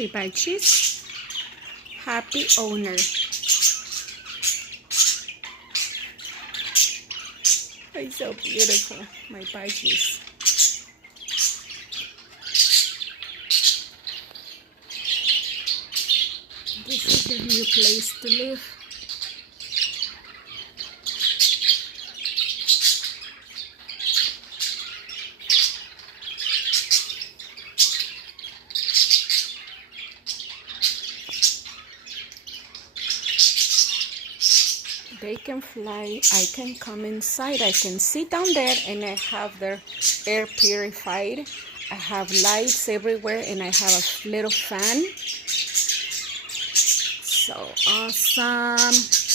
happy budgies. Happy owner. It's so beautiful, my budgies. This is the new place to live. They can fly, I can come inside, I can sit down there and I have their air purified. I have lights everywhere and I have a little fan. So awesome.